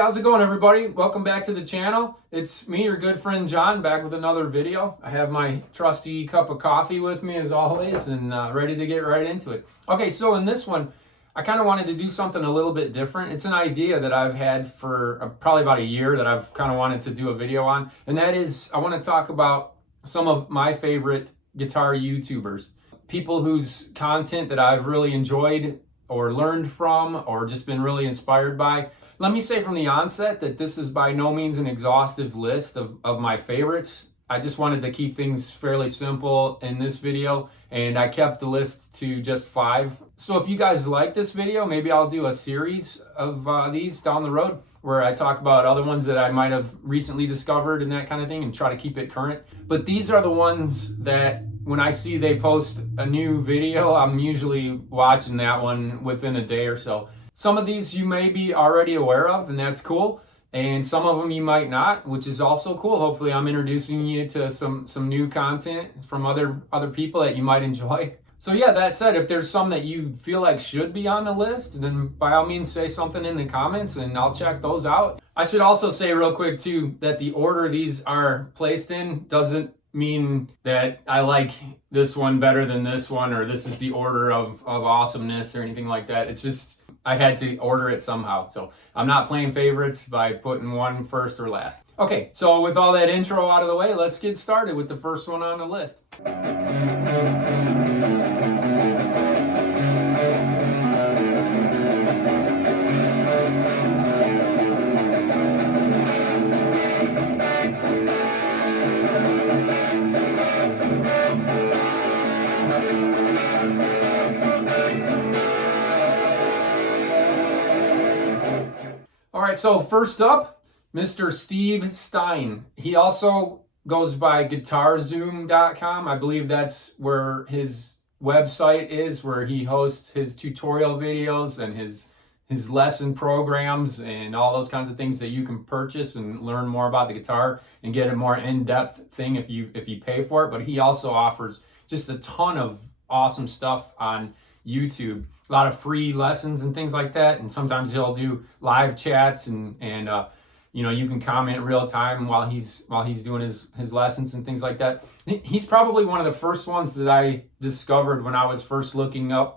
how's it going, everybody? Welcome back to the channel. It's me, your good friend John, back with another video. I have my trusty cup of coffee with me as always, and ready to get right into it. Okay, so in this one, I kind of wanted to do something a little bit different. It's an idea that I've had for probably about a year that I've kind of wanted to do a video on, and that is I want to talk about some of my favorite guitar YouTubers, people whose content that I've really enjoyed or learned from or just been really inspired by. Let me say from the onset that this is by no means an exhaustive list of my favorites. I just wanted to keep things fairly simple in this video, and I kept the list to just 5. So if you guys like this video, maybe I'll do a series of these down the road where I talk about other ones that I might have recently discovered and that kind of thing, and try to keep it current. But these are the ones that when I see they post a new video, I'm usually watching that one within a day or so. Some of these you may be already aware of, and that's cool. And some of them you might not, which is also cool. Hopefully I'm introducing you to some new content from other people that you might enjoy. So yeah, that said, if there's some that you feel like should be on the list, then by all means say something in the comments and I'll check those out. I should also say real quick too, that the order these are placed in doesn't mean that I like this one better than this one, or this is the order of awesomeness or anything like that. It's just, I had to order it somehow. So I'm not playing favorites by putting one first or last. Okay, so with all that intro out of the way, let's get started with the first one on the list. All right, so first up, Mr. Steve Stein. He also goes by guitarzoom.com. I believe that's where his website is, where he hosts his tutorial videos and his lesson programs and all those kinds of things that you can purchase and learn more about the guitar and get a more in-depth thing if you pay for it. But he also offers just a ton of awesome stuff on YouTube. A lot of free lessons and things like that, and sometimes he'll do live chats and you know, you can comment real time while he's doing his lessons and things like that. He's probably one of the first ones that I discovered when I was first looking up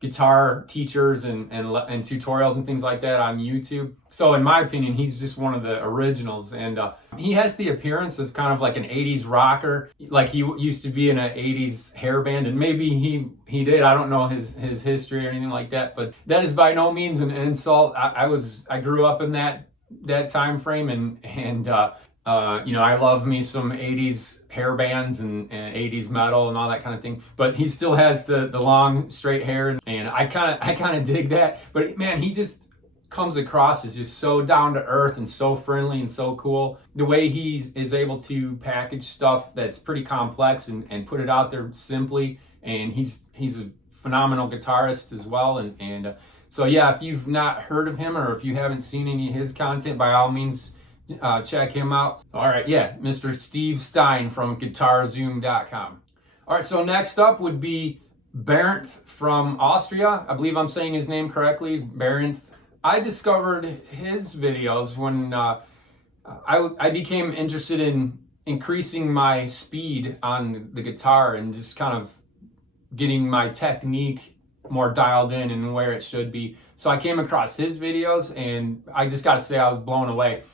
guitar teachers and tutorials and things like that on YouTube. So in my opinion, he's just one of the originals, and he has the appearance of kind of like an 80s rocker, like he used to be in an 80s hair band, and maybe he did. I don't know his history or anything like that, but that is by no means an insult. I grew up in that time frame, and you know, I love me some 80s hair bands and 80s metal and all that kind of thing. But he still has the long straight hair, and I kind of dig that. But man, he just comes across as just so down to earth and so friendly and so cool. The way he is able to package stuff that's pretty complex and put it out there simply. And he's a phenomenal guitarist as well. And so yeah, if you've not heard of him or if you haven't seen any of his content, by all means, check him out. All right, yeah, Mr. Steve Stein from guitarzoom.com. All right, so next up would be Bernd from Austria. I believe I'm saying his name correctly, Bernd. I discovered his videos when I became interested in increasing my speed on the guitar and just kind of getting my technique more dialed in and where it should be. So I came across his videos, and I just got to say I was blown away.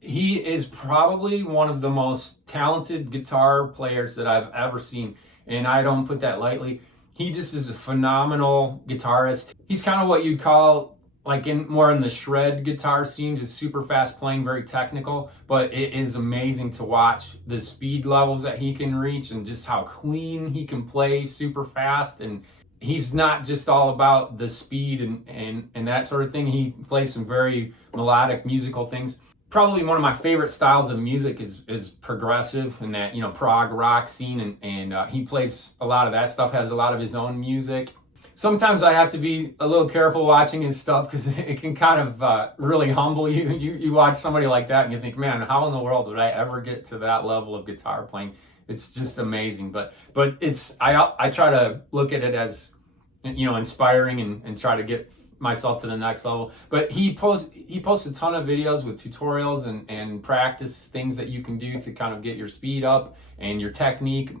He is probably one of the most talented guitar players that I've ever seen, and I don't put that lightly. He just is a phenomenal guitarist. He's kind of what you'd call like more in the shred guitar scene, just super fast playing, very technical, but it is amazing to watch the speed levels that he can reach and just how clean he can play super fast. And he's not just all about the speed and that sort of thing. He plays some very melodic musical things. Probably one of my favorite styles of music is progressive, and that, you know, prog rock scene, and he plays a lot of that stuff, has a lot of his own music. Sometimes I have to be a little careful watching his stuff because it can kind of really humble you. You watch somebody like that and you think, man, how in the world would I ever get to that level of guitar playing? It's just amazing. But it's I try to look at it as, you know, inspiring and try to get myself to the next level. But he posts a ton of videos with tutorials and practice things that you can do to kind of get your speed up and your technique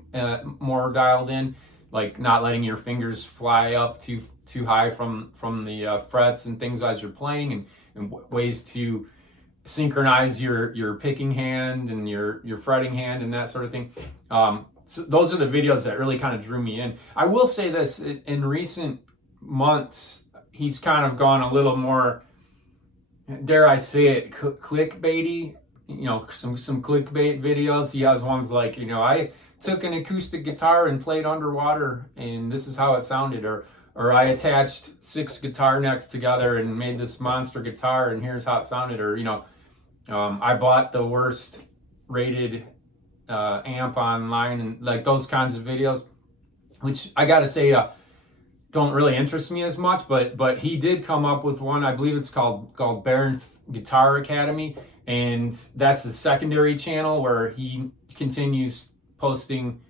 more dialed in, like not letting your fingers fly up too high from the frets and things as you're playing, and ways to synchronize your picking hand and your fretting hand and that sort of thing. So those are the videos that really kind of drew me in. I will say this, in recent months, he's kind of gone a little more, dare I say it, clickbaity. You know, some clickbait videos. He has ones like, you know, I took an acoustic guitar and played underwater and this is how it sounded, or I attached 6 guitar necks together and made this monster guitar and here's how it sounded, or, you know, I bought the worst rated amp online, and like those kinds of videos, which I gotta say don't really interest me as much, but he did come up with one. I believe it's called Baron Guitar Academy, and that's a secondary channel where he continues posting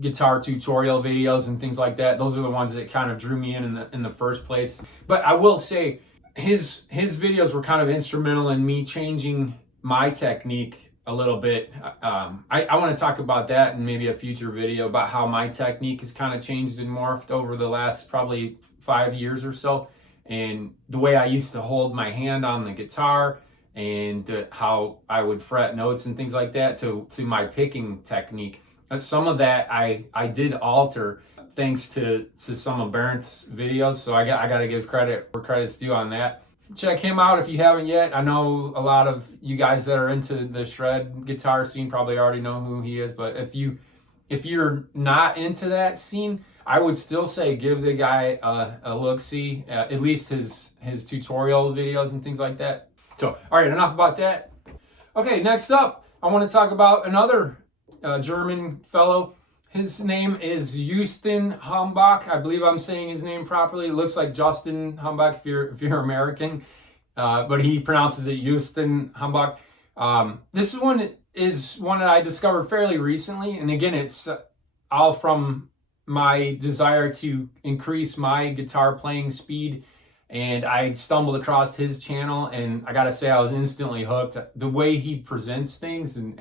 guitar tutorial videos and things like that. Those are the ones that kind of drew me in the first place. But I will say his videos were kind of instrumental in me changing my technique a little bit. I want to talk about that in maybe a future video, about how my technique has kind of changed and morphed over the last probably 5 years or so, and the way I used to hold my hand on the guitar and how I would fret notes and things like that to my picking technique. Some of that I did alter thanks to some of Barrett's videos, so I got to give credit where credit's due on that. Check him out if you haven't yet. I know a lot of you guys that are into the shred guitar scene probably already know who he is, but if you're not into that scene, I would still say give the guy a look-see, at least his tutorial videos and things like that. So, all right, enough about that. Okay, next up, I want to talk about another German fellow. His name is Justin Hambach. I believe I'm saying his name properly. It looks like Justin Hambach if you're American, but he pronounces it Justin Hambach. This one is one that I discovered fairly recently, and again, it's all from my desire to increase my guitar playing speed. And I stumbled across his channel, and I gotta say I was instantly hooked. The way he presents things, and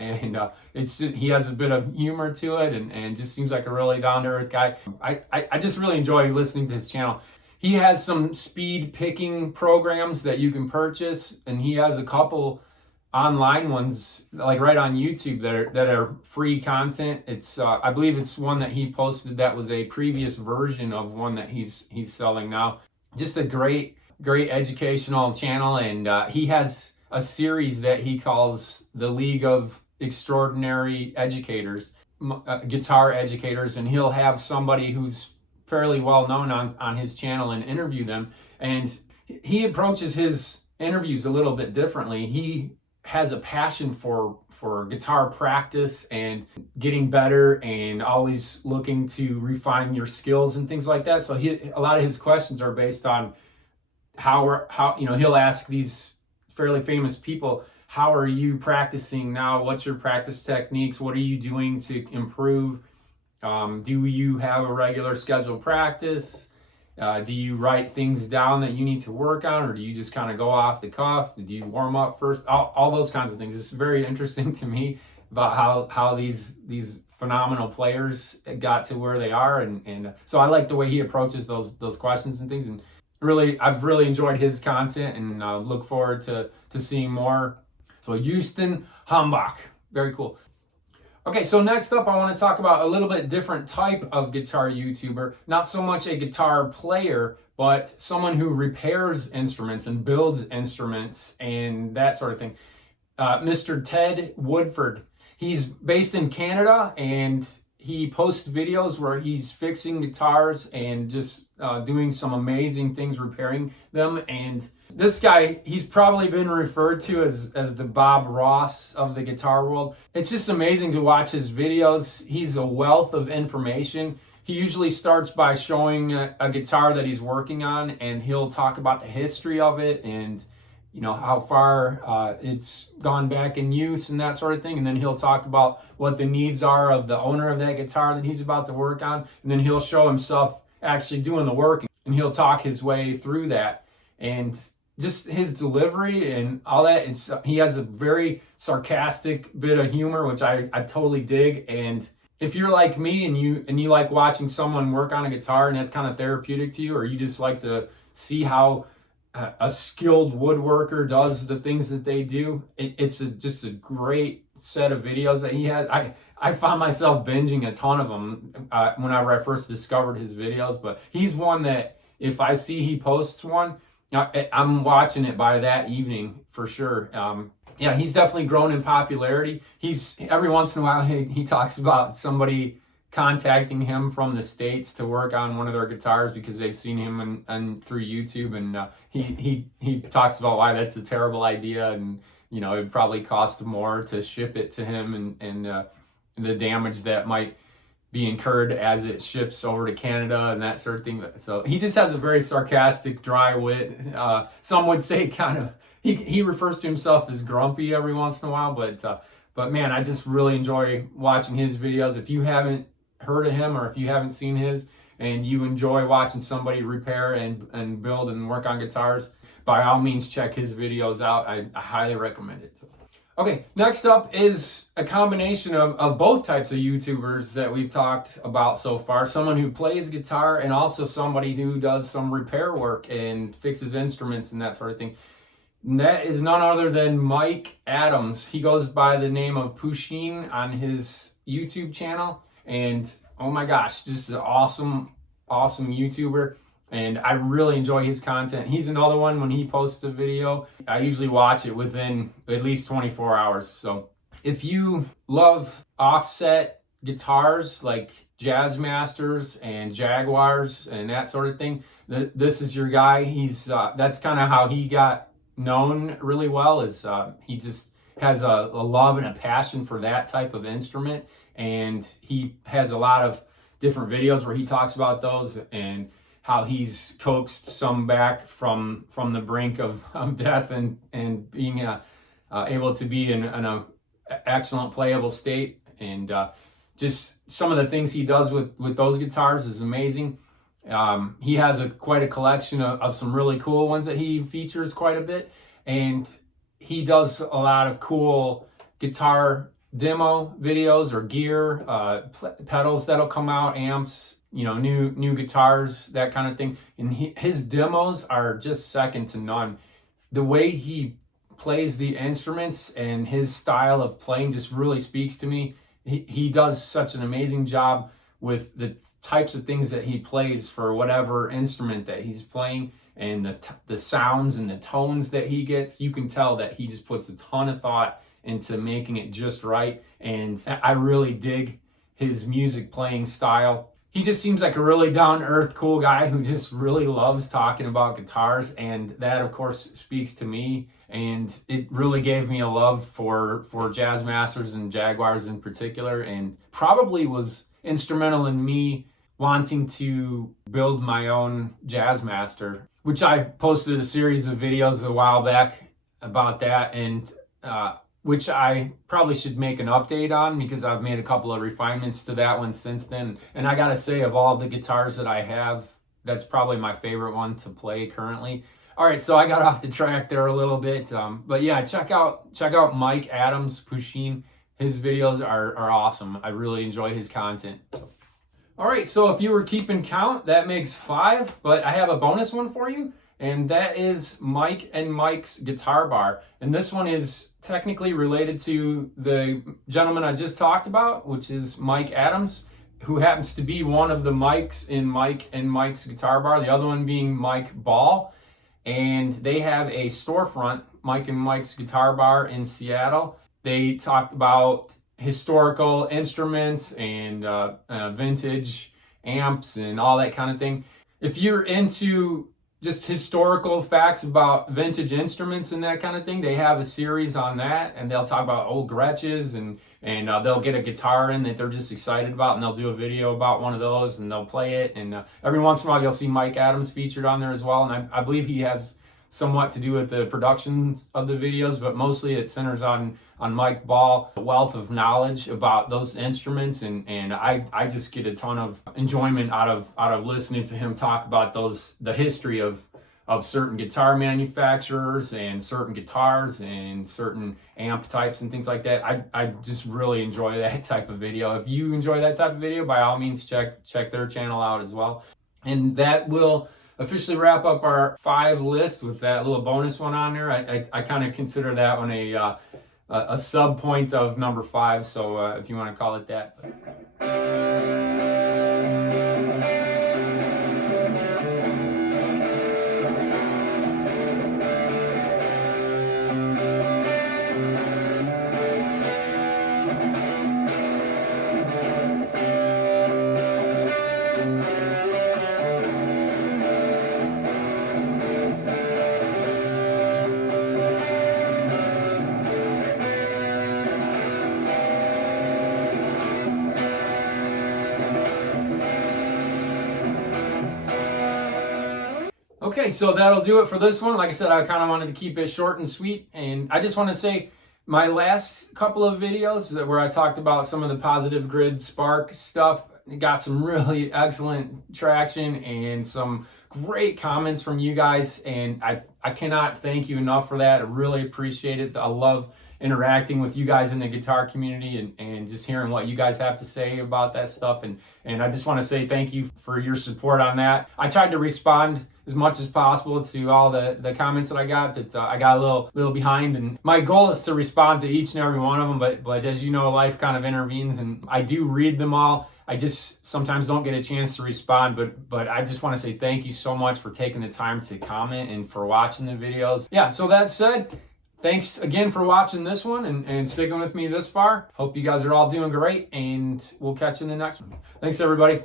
he has a bit of humor to it, and just seems like a really down-to-earth guy. I just really enjoy listening to his channel. He has some speed picking programs that you can purchase, and he has a couple online ones, like right on YouTube, that are free content. It's I believe it's one that he posted that was a previous version of one that he's selling now. Just a great educational channel, and he has a series that he calls the League of Extraordinary Educators, guitar educators, and he'll have somebody who's fairly well known on his channel and interview them. And he approaches his interviews a little bit differently. He has a passion for guitar practice and getting better, and always looking to refine your skills and things like that. So a lot of his questions are based on how you know, he'll ask these fairly famous people, how are you practicing now? What's your practice techniques? What are you doing to improve? Do you have a regular scheduled practice? Do you write things down that you need to work on, or do you just kind of go off the cuff? Do you warm up first? All those kinds of things. It's very interesting to me about how these phenomenal players got to where they are, and so I like the way he approaches those questions and things. And I've really enjoyed his content, and look forward to seeing more. So Justin Hambach, very cool. Okay, so next up, I want to talk about a little bit different type of guitar YouTuber. Not so much a guitar player, but someone who repairs instruments and builds instruments and that sort of thing. Mr. Ted Woodford. He's based in Canada, and he posts videos where he's fixing guitars and just doing some amazing things, repairing them. And this guy, he's probably been referred to as the Bob Ross of the guitar world. It's just amazing to watch his videos. He's a wealth of information. He usually starts by showing a guitar that he's working on, and he'll talk about the history of it and, you know, how far it's gone back in use and that sort of thing. And then he'll talk about what the needs are of the owner of that guitar that he's about to work on. And then he'll show himself actually doing the work. and he'll talk his way through that. And just his delivery and all that, he has a very sarcastic bit of humor, which I totally dig. And if you're like me and you like watching someone work on a guitar and that's kind of therapeutic to you, or you just like to see how a skilled woodworker does the things that they do, it's just a great set of videos that he has. I found myself binging a ton of them whenever I first discovered his videos, but he's one that if I see he posts one, I'm watching it by that evening for sure. Yeah, he's definitely grown in popularity. He's every once in a while he talks about somebody contacting him from the States to work on one of their guitars because they've seen him and through YouTube, and he talks about why that's a terrible idea, and it'd probably cost more to ship it to him, and the damage that might be incurred as it ships over to Canada and that sort of thing. So he just has a very sarcastic, dry wit. Some would say kind of, he refers to himself as grumpy every once in a while, but man, I just really enjoy watching his videos. If you haven't heard of him, or if you haven't seen his, and you enjoy watching somebody repair and build and work on guitars, by all means check his videos out. I highly recommend it. Okay, next up is a combination of both types of YouTubers that we've talked about so far. Someone who plays guitar and also somebody who does some repair work and fixes instruments and that sort of thing. And that is none other than Mike Adams. He goes by the name of Pusheen on his YouTube channel. And oh my gosh, just an awesome YouTuber. And I really enjoy his content. He's another one, when he posts a video, I usually watch it within at least 24 hours. So if you love offset guitars like Jazzmasters and Jaguars and that sort of thing, this is your guy. He's that's kind of how he got known really well, is he just has a love and a passion for that type of instrument. And he has a lot of different videos where he talks about those and how he's coaxed some back from the brink of death and being able to be in an excellent playable state. And just some of the things he does with those guitars is amazing. He has quite a collection of some really cool ones that he features quite a bit. And he does a lot of cool guitar demo videos or gear, pedals that'll come out, amps, new guitars, that kind of thing. And his demos are just second to none. The way he plays the instruments and his style of playing just really speaks to me. He does such an amazing job with the types of things that he plays for whatever instrument that he's playing, and the sounds and the tones that he gets. You can tell that he just puts a ton of thought into making it just right. And I really dig his music playing style. He just seems like a really down-to-earth, cool guy who just really loves talking about guitars, and that of course speaks to me. And it really gave me a love for Jazzmasters and Jaguars in particular, and probably was instrumental in me wanting to build my own Jazzmaster, which I posted a series of videos a while back about that, and which I probably should make an update on, because I've made a couple of refinements to that one since then. And I gotta say, of all the guitars that I have, that's probably my favorite one to play currently. All right, so I got off the track there a little bit, but yeah, check out Mike Adams, Pusheen. His videos are awesome. I really enjoy his content. All right, so if you were keeping count, that makes 5, but I have a bonus one for you, and that is Mike and Mike's Guitar Bar. And this one is technically related to the gentleman I just talked about, which is Mike Adams, who happens to be one of the Mikes in Mike and Mike's Guitar Bar, the other one being Mike Ball. And they have a storefront, Mike and Mike's Guitar Bar in Seattle. They talk about historical instruments and vintage amps and all that kind of thing. If you're into just historical facts about vintage instruments and that kind of thing, they have a series on that, and they'll talk about old Gretches, and they'll get a guitar in that they're just excited about, and they'll do a video about one of those, and they'll play it. And every once in a while you'll see Mike Adams featured on there as well, and I believe he has somewhat to do with the productions of the videos, but mostly it centers on Mike Ball, a wealth of knowledge about those instruments, and I just get a ton of enjoyment out of listening to him talk about the history of certain guitar manufacturers and certain guitars and certain amp types and things like that. I just really enjoy that type of video. If you enjoy that type of video, by all means check their channel out as well. And that will officially wrap up our 5 list with that little bonus one on there. I kind of consider that one a sub point of number 5, so if you want to call it that. Okay, so that'll do it for this one. Like I said, I kind of wanted to keep it short and sweet, and I just want to say my last couple of videos where I talked about some of the Positive Grid Spark stuff got some really excellent traction and some great comments from you guys, and I cannot thank you enough for that. I really appreciate it. I love interacting with you guys in the guitar community and just hearing what you guys have to say about that stuff, and I just want to say thank you for your support on that. I tried to respond as much as possible to all the comments that I got, but I got a little behind, and my goal is to respond to each and every one of them, but as you know, life kind of intervenes, and I do read them all. I just sometimes don't get a chance to respond, but I just want to say thank you so much for taking the time to comment and for watching the videos. Yeah, so that said, thanks again for watching this one and sticking with me this far. Hope you guys are all doing great, and we'll catch you in the next one. Thanks, everybody.